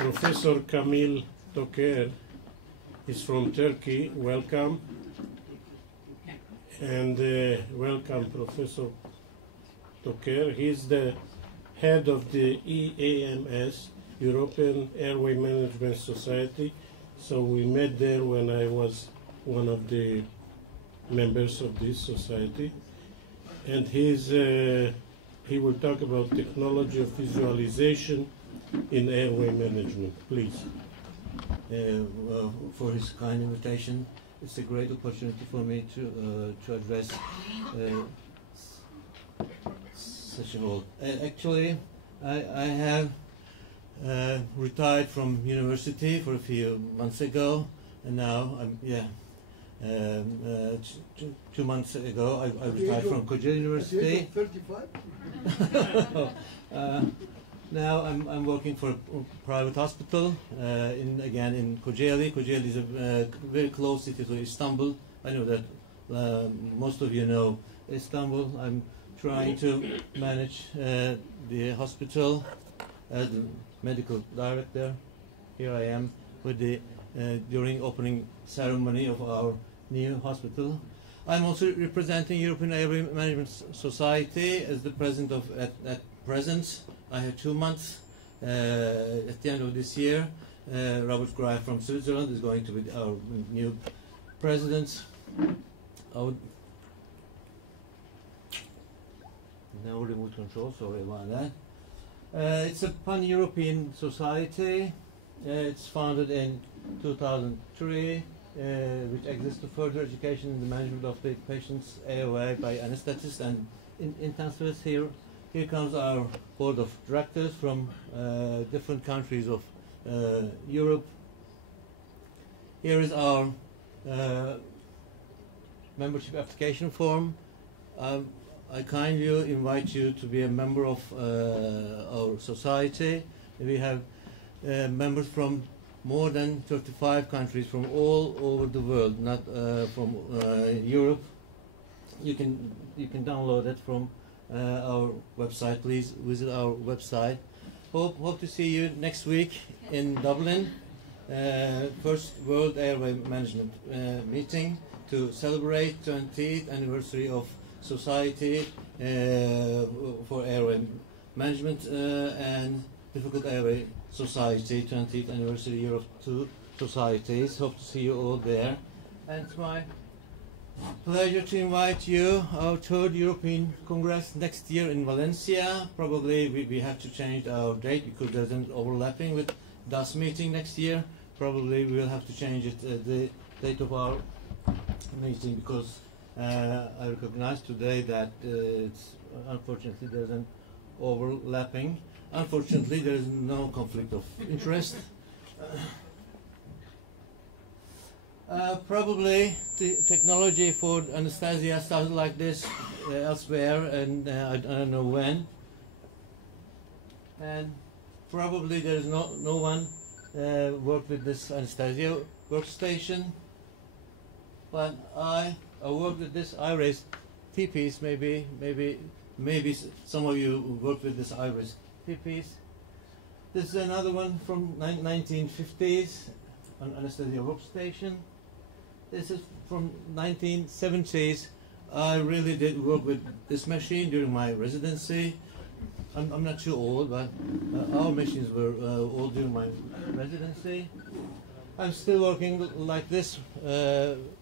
Professor Kamil Toker is from Turkey. Welcome. And welcome, Professor Toker. He's the head of the EAMS, European Airway Management Society. So we met there when I was one of the members of this society. And he will talk about technology of visualization in airway management. Please. For his kind invitation. It's a great opportunity for me to address such a role. Actually, I have retired from university for a few months ago, and now I'm 2 months ago I retired from Kocaeli University. 35. Now I'm working for a private hospital in Kocaeli. Kocaeli is a very close city to Istanbul. I know that most of you know Istanbul. I'm trying to manage the hospital as the medical director. Here I am with the during opening ceremony of our new hospital. I'm also representing European Airway Management Society as the president of at present. I have 2 months. At the end of this year, Robert Greif from Switzerland is going to be our new president. No remote control, sorry about that. It's a pan-European society. It's founded in 2003, which exists to further education in the management of the patient's airway by anesthetists and intensivists. Here comes our board of directors from different countries of Europe. Here is our membership application form. I kindly invite you to be a member of our society. We have members from more than 35 countries from all over the world, not from Europe. You can download it from our website. Please visit our website. Hope to see you next week in Dublin. First World Airway Management meeting to celebrate 20th anniversary of Society for Airway Management and Difficult Airway Society 20th anniversary year of two societies. Hope to see you all there. And it's my pleasure to invite you our third European Congress next year in Valencia. Probably we have to change our date because there's an overlapping with DAS meeting next year. Probably we will have to change it the date of our meeting because I recognize today that unfortunately there's an overlapping. Unfortunately there is no conflict of interest. Probably the technology for anesthesia started like this elsewhere, and I don't know when. And probably there is no one worked with this anesthesia workstation. But I worked with this iris T-piece. Maybe some of you worked with this iris T-piece. This is another one from 1950s, an anesthesia workstation. This is from 1970s. I really did work with this machine during my residency. I'm not too old, but our machines were all during my residency. I'm still working like this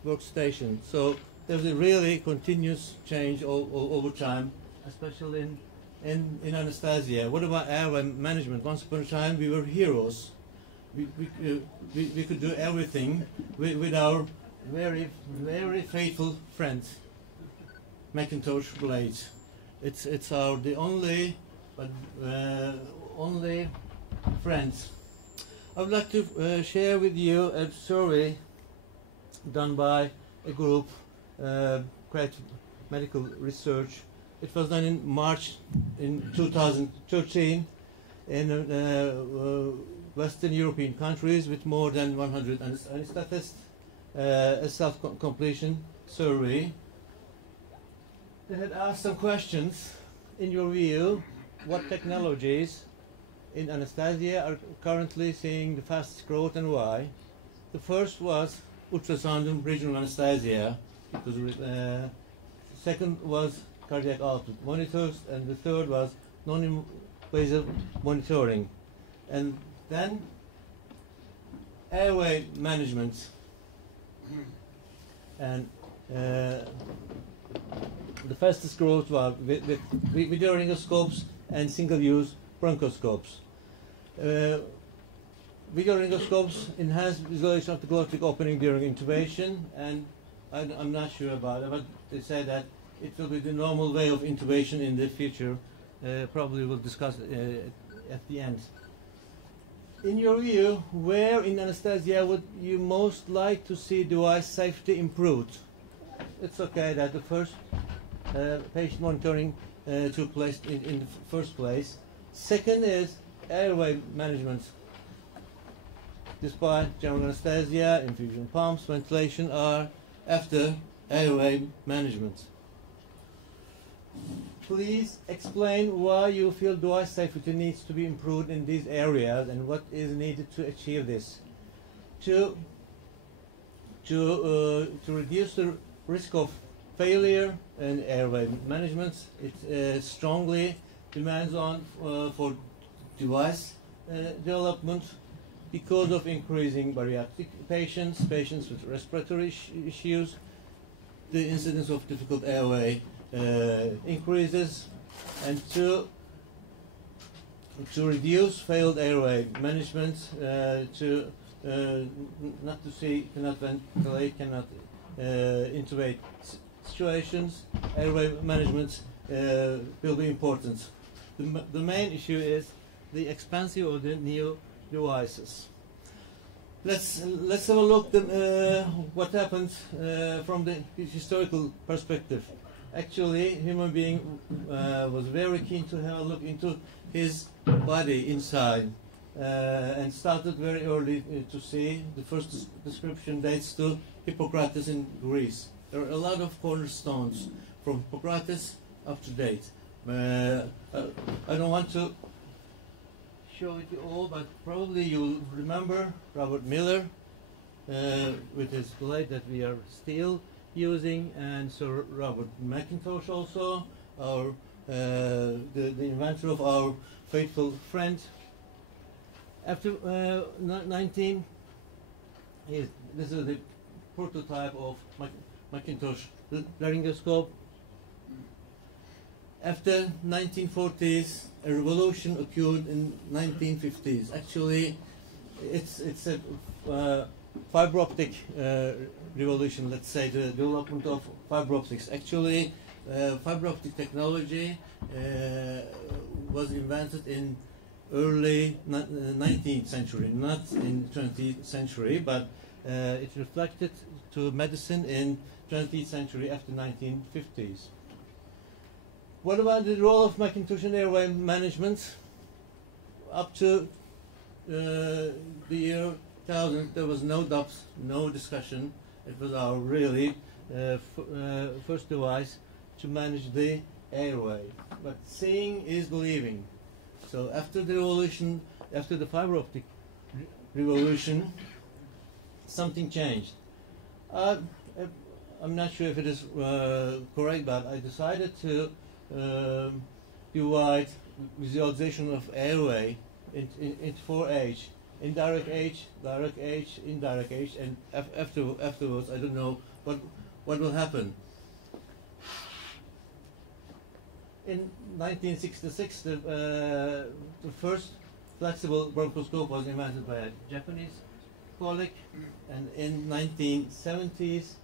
workstation. So there's a really continuous change over time, especially in anesthesia. What about airway management? Once upon a time, we were heroes. We could do everything with our very, very faithful friends, Macintosh blades. It's our the only friends. I would like to share with you a survey done by a group, Creative Medical Research. It was done in March in 2013 in Western European countries with more than 100 anesthetists. A self-completion survey. They had asked some questions. In your view, what technologies in anesthesia are currently seeing the fastest growth and why. The first was ultrasound and regional anesthesia, because second was cardiac output monitors, and the third was non-invasive monitoring. And then airway management and the fastest growth was with video laryngoscopes and single-use bronchoscopes. Video laryngoscopes enhance visualization of the glottic opening during intubation, and I'm not sure about it, but they say that it will be the normal way of intubation in the future. Probably we'll discuss at the end. In your view, where in anesthesia would you most like to see device safety improved? It's okay that the first patient monitoring took place in the first place. Second is airway management. Despite general anesthesia, infusion pumps, ventilation are after airway management. Please explain why you feel device safety needs to be improved in these areas and what is needed to achieve this. To reduce the risk of failure in airway management, it strongly demands on for device development because of increasing bariatric patients with respiratory issues. The incidence of difficult airway increases, and to reduce failed airway management, not to see, cannot ventilate, cannot intubate situations, airway management will be important. The main issue is the expensive of the new devices. Let's have a look at what happened from the historical perspective. Actually, human being was very keen to have a look into his body inside, and started very early to see. The first description dates to Hippocrates in Greece. There are a lot of cornerstones from Hippocrates up to date. I don't want to show it you all, but probably you'll remember Robert Miller with his blade that we are still using, and Sir Robert McIntosh also, the inventor of our faithful friend. After this is the prototype of McIntosh laryngoscope. After 1940s, a revolution occurred in 1950s. Actually, it's a fiber optic revolution, let's say, the development of fiber optics. Actually, fiber optic technology was invented in early 19th century, not in 20th century, but it reflected to medicine in 20th century after 1950s. What about the role of McIntosh in airway management? Up to the year 2000, there was no doubts, no discussion. It was our really first device to manage the airway. But seeing is believing. So after the revolution, after the fiber optic revolution, something changed. I'm not sure if it is correct, but I decided to divide visualization of airway into 4 H: indirect H, direct H, indirect H, and afterwards I don't know what will happen. In 1966, the first flexible bronchoscope was invented by a Japanese colleague, and in 1970s,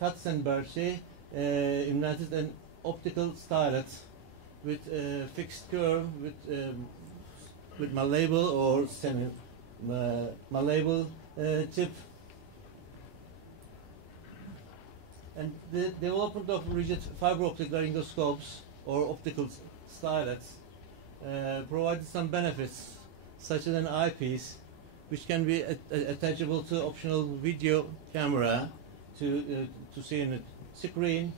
Katzenberger invented an optical stylet with fixed curve, with malleable or semi-malleable tip. And the development of rigid fiber optic laryngoscopes or optical stylets provided some benefits, such as an eyepiece, which can be attachable to optional video camera to see in a screen.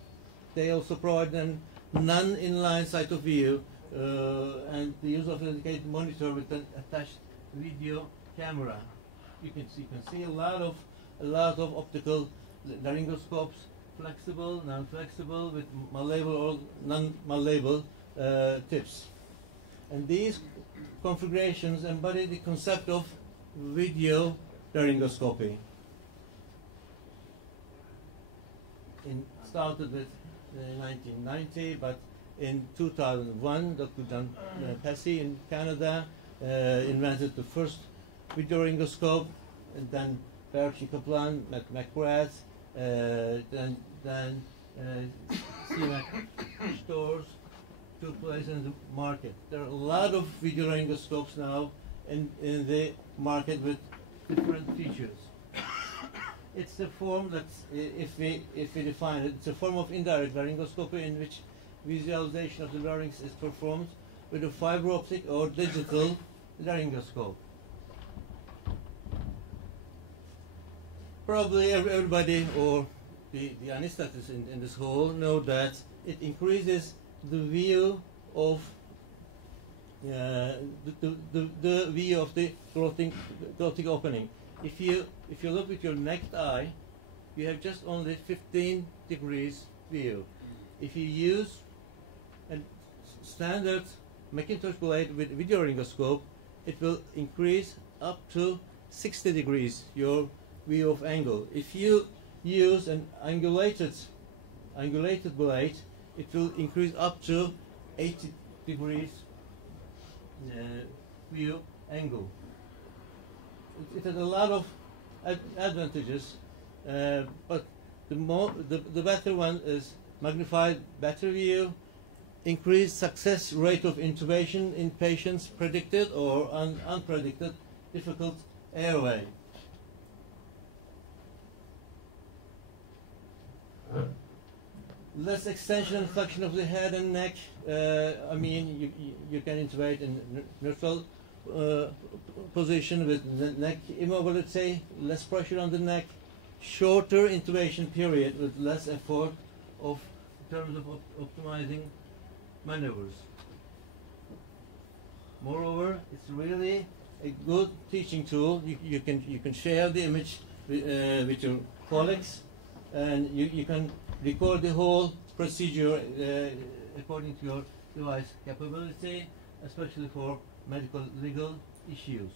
They also provide a non-inline side of view, and the use of a dedicated monitor with an attached video camera. You can see a lot of optical laryngoscopes, flexible, non-flexible, with malleable or non-malleable tips. And these configurations embody the concept of video laryngoscopy. It started with 1990, but in 2001, Dr. John Passy in Canada invented the first video laryngoscope, and then Berkshire Kaplan, McGrath, then CMAC stores took place in the market. There are a lot of video laryngoscopes now in the market with different features. It's a form that, if we define it, it's a form of indirect laryngoscopy in which visualization of the larynx is performed with a fiber optic or digital laryngoscope. Probably everybody or the anesthetists in this hall know that it increases the view of the view of the glottic opening. If you look with your naked eye, you have just only 15 degrees view. If you use a standard Macintosh blade with video laryngoscope, it will increase up to 60 degrees your view of angle. If you use an angulated blade, it will increase up to 80 degrees view angle. It has a lot of advantages, but the better one is magnified better view, increased success rate of intubation in patients predicted or unpredicted difficult airway. Less extension and flexion of the head and neck. I mean, you can intubate in neutral position with neck immobility, less pressure on the neck, shorter intubation period with less effort in terms of optimizing maneuvers. Moreover, it's really a good teaching tool. You can share the image with your colleagues, and you can record the whole procedure according to your device capability, especially for medical legal issues.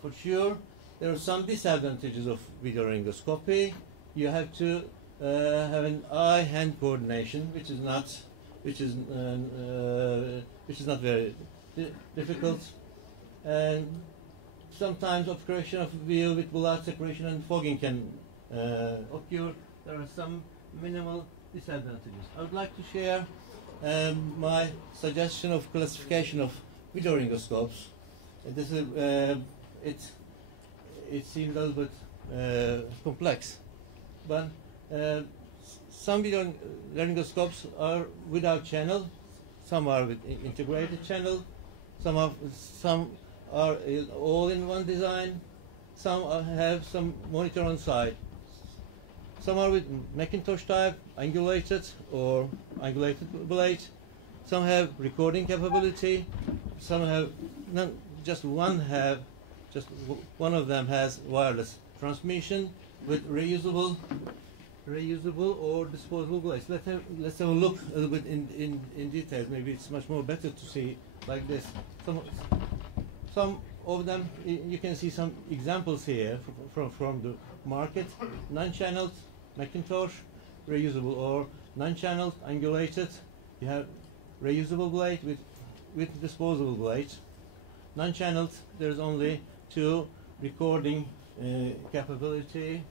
For sure, there are some disadvantages of video laryngoscopy. You have to have an eye-hand coordination, which is not very difficult, and sometimes obscuration of view with blood secretion and fogging can occur. There are some minimal disadvantages. I would like to share my suggestion of classification of video laryngoscopes. This is it seems a little bit complex, but some video laryngoscopes are without channel, some are with integrated channel, some are all-in-one design, some have some monitor on side. Some are with Macintosh type, angulated or angulated blade. Some have recording capability. Some have just one of them has wireless transmission with reusable or disposable blades. Let's have a look a little bit in detail. Maybe it's much more better to see like this. Some of them, you can see some examples here from the market. 9-channeled Macintosh, reusable, or 9-channeled angulated. You have reusable blade with disposable blade. 9-channeled, there's only 2 recording capability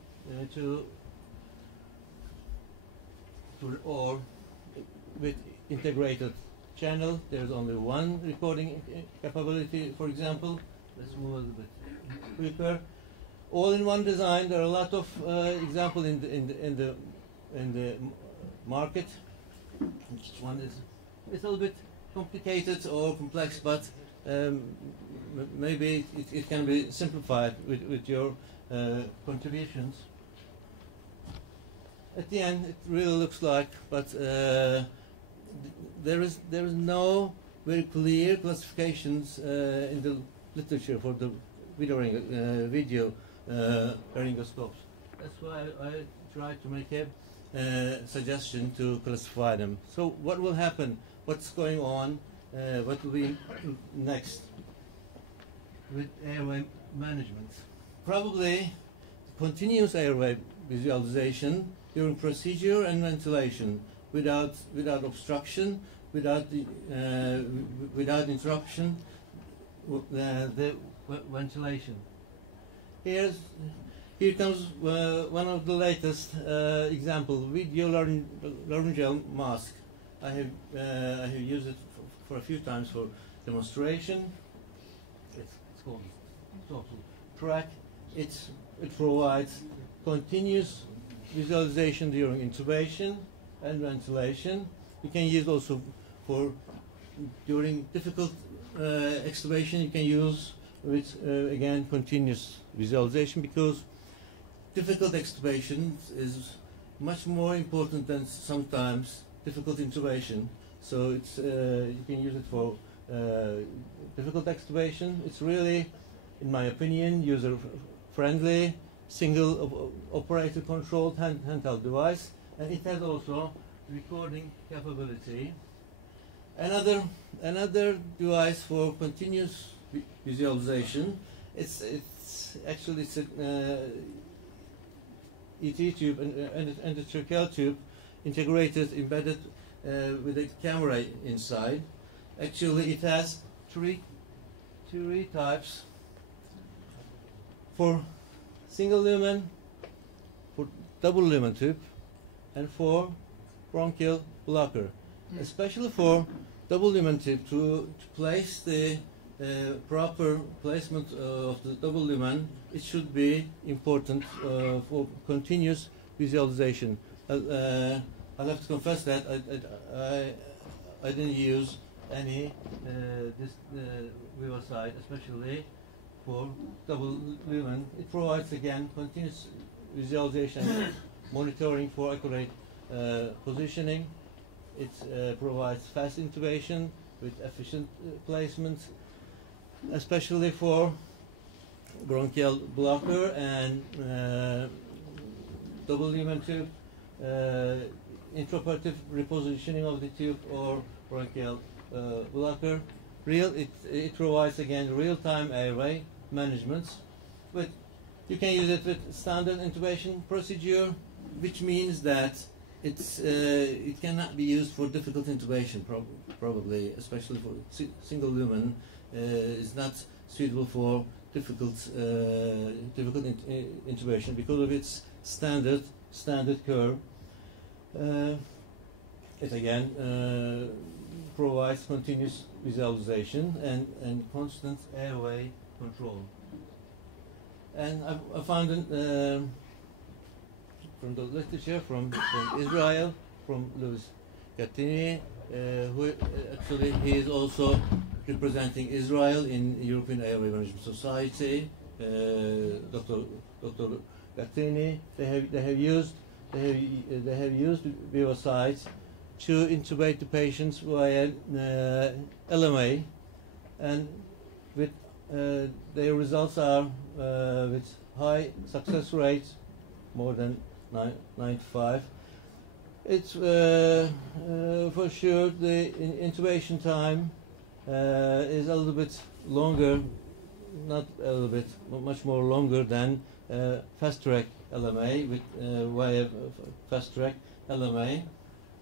or with integrated channel. There's only 1 recording capability, for example. Let's move a little bit quicker. All-in-one design. There are a lot of examples in the market. Each one is a little bit complicated or complex, but maybe it can be simplified with your contributions. At the end, it really looks like, but there is no very clear classifications in the literature for the video laryngoscopes. That's why I try to make a suggestion to classify them. So what will happen? What's going on? What will be next with airway management? Probably continuous airway visualization during procedure and ventilation, without obstruction, without interruption, the ventilation. Here comes one of the latest example, video laryngeal mask. I have used it for a few times for demonstration. It's called total track. It provides continuous visualization during intubation and ventilation. You can use also for during difficult extubation. You can use with again continuous visualization, because difficult extubation is much more important than sometimes difficult intubation. So it's you can use it for difficult extubation. It's really, in my opinion, user-friendly, single operator controlled handheld device, and it has also recording capability. Another device for continuous visualization. It's actually ET tube and the tracheal tube integrated, embedded with a camera inside. Actually, it has three types: for single lumen, for double lumen tube, and for bronchial blocker. Especially for double lumen tube, to place the proper placement of the double lumen, it should be important for continuous visualization. I'll have to confess that I didn't use any this VivaSight, especially for double lumen. It provides again continuous visualization, monitoring for accurate positioning. It provides fast intubation with efficient placement, especially for bronchial blocker and double lumen tube, intraoperative repositioning of the tube, or bronchial blocker. It provides again real-time airway management. But you can use it with standard intubation procedure, which means that it cannot be used for difficult intubation, probably, especially for single lumen. Is not suitable for difficult intubation because of its standard curve. It again provides continuous visualization and constant airway control. And I found from the literature from Israel, from Louis Gattini, who actually he is also representing Israel in European Airway Management Society. Dr. Gattini, they have used VivaSight to intubate the patients via LMA, and with their results are with high success rate, more than 95. It's for sure the intubation time is a little bit longer, not a little bit, much more longer than fast track LMA with via fast track LMA,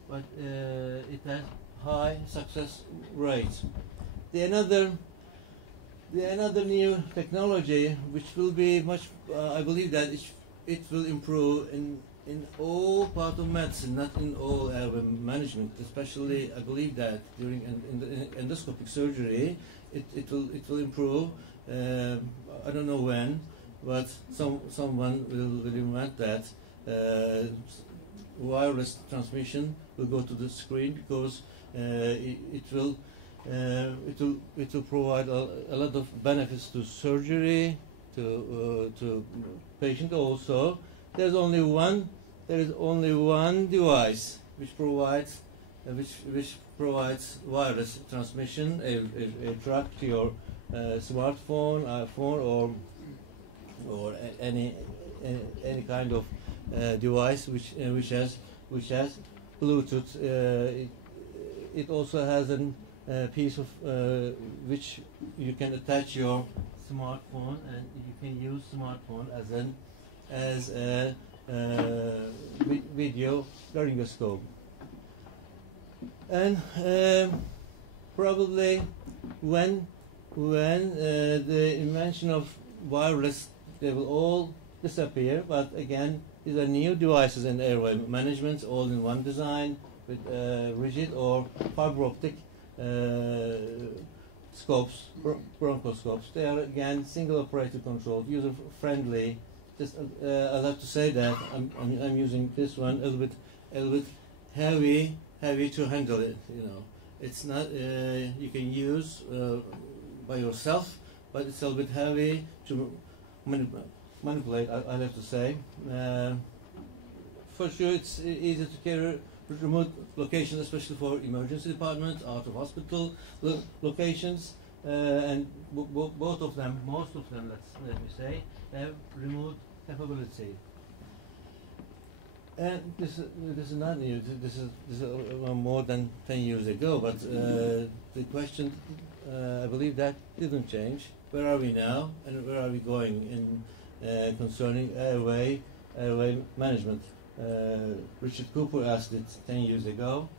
but it has high success rate. The another new technology which will be much, I believe that it will improve in all part of medicine, not in all airway management. Especially, I believe that during endoscopic surgery, it will improve. I don't know when, but someone will invent that. Wireless transmission will go to the screen, because it will provide a lot of benefits to surgery, to patient also. There is only one device which provides which provides wireless transmission, a track to your smartphone, iPhone, or any kind of device which has Bluetooth. It also has a piece of which you can attach your smartphone, and you can use smartphone as a video laryngoscope. And probably when the invention of wireless, they will all disappear. But again, these are new devices in airway management, all in one design with rigid or fiber optic scopes, bronchoscopes. They are again single operator controlled, user friendly. Just I'll have to say that I'm using this one a little bit heavy to handle it. You know, it's not you can use by yourself, but it's a little bit heavy to manipulate. I have to say. For sure, it's easy to carry remote locations, especially for emergency departments, out of hospital locations, and both of them, most of them, let me say, have remote capability. And this is not new. This is more than 10 years ago. But the question, I believe, that didn't change. Where are we now, and where are we going in concerning airway management? Richard Cooper asked it 10 years ago.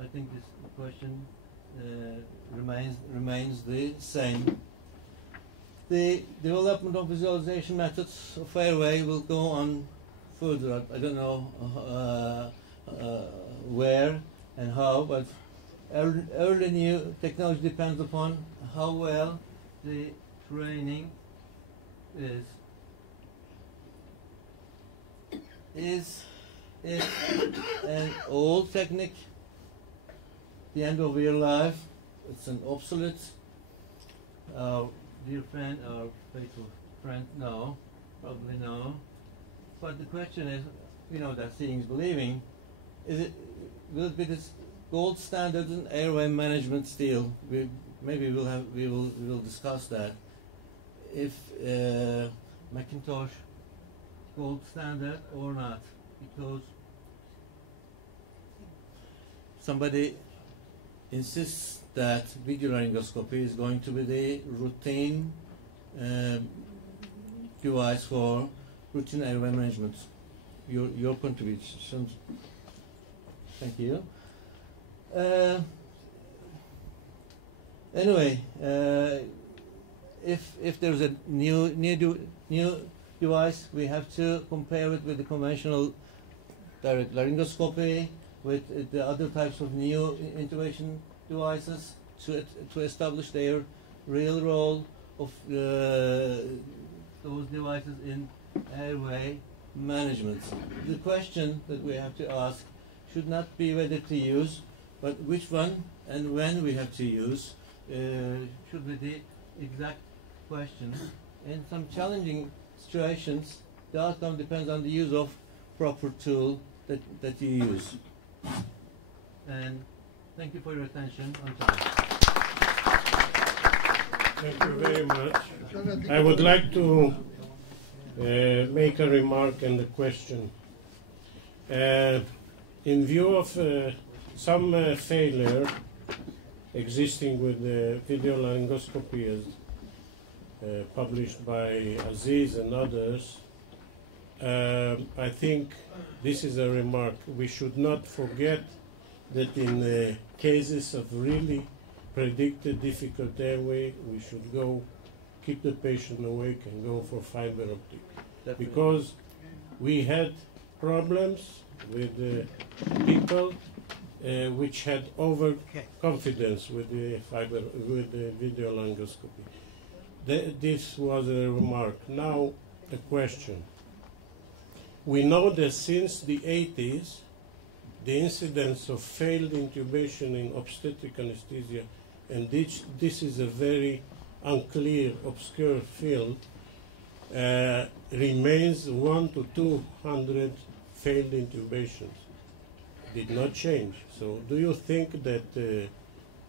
I think this question remains the same. The development of visualization methods of airway will go on further. I don't know where and how, but early new technology depends upon how well the training is an old technique, the end of your life, it's an obsolete. Our dear friend, our faithful friend, no, probably no. But the question is, we know that seeing is believing. Will it be this gold standard in airway management still? Maybe we will discuss that. If Macintosh gold standard or not, because somebody insists that video laryngoscopy is going to be the routine device for routine airway management. Your contribution. Thank you. Anyway, if there's a new device, we have to compare it with the conventional direct laryngoscopy, with the other types of new intubation devices to establish their real role of those devices in airway management. The question that we have to ask should not be whether to use, but which one and when we have to use should be the exact question. In some challenging situations, the outcome depends on the use of proper tool that you use. And thank you for your attention on time. Thank you very much. I would like to make a remark and a question. In view of some failure existing with the video laryngoscopy as published by Aziz and others, I think this is a remark. We should not forget that in cases of really predicted difficult airway, we should keep the patient awake and go for fiber optic. Definitely. Because we had problems with people which had overconfidence with the video laryngoscopy. This was a remark. Now a question. We know that since the 80s, the incidence of failed intubation in obstetric anesthesia, and this is a very unclear, obscure field, remains 1 to 200 failed intubations. did not change. So do you think that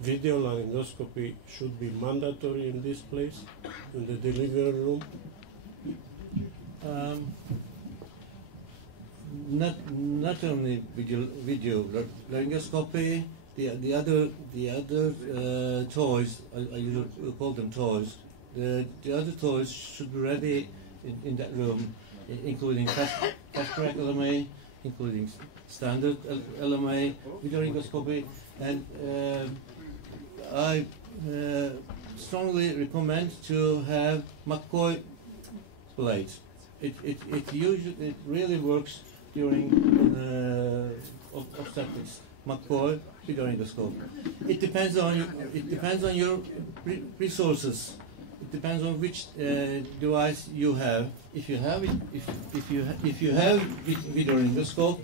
video laryngoscopy should be mandatory in this place, in the delivery room? Not only video laryngoscopy, the other toys, I usually call them toys. The other toys should be ready in that room, including fast-track LMA, including standard LMA, video laryngoscopy, and I strongly recommend to have McCoy blades. It really works during obstetrics. McCoy video laryngoscope. It depends on your resources. It depends on which device you have. If you have video laryngoscope,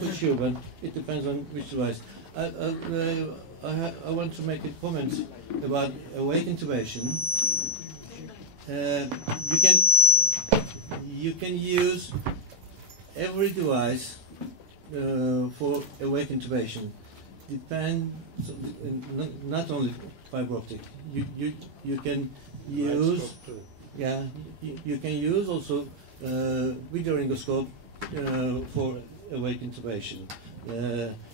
push you, but it depends on which device. I want to make a comment about awake intubation. You can use every device for awake intubation. Depends not only fiber optic. You can use you can use also video laryngoscope for awake intubation.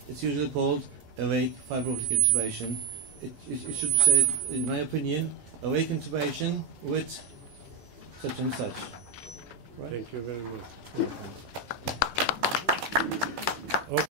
It's usually called awake fiber optic intubation. It should be said, in my opinion, awake intubation with such and such. Right. Thank you very much.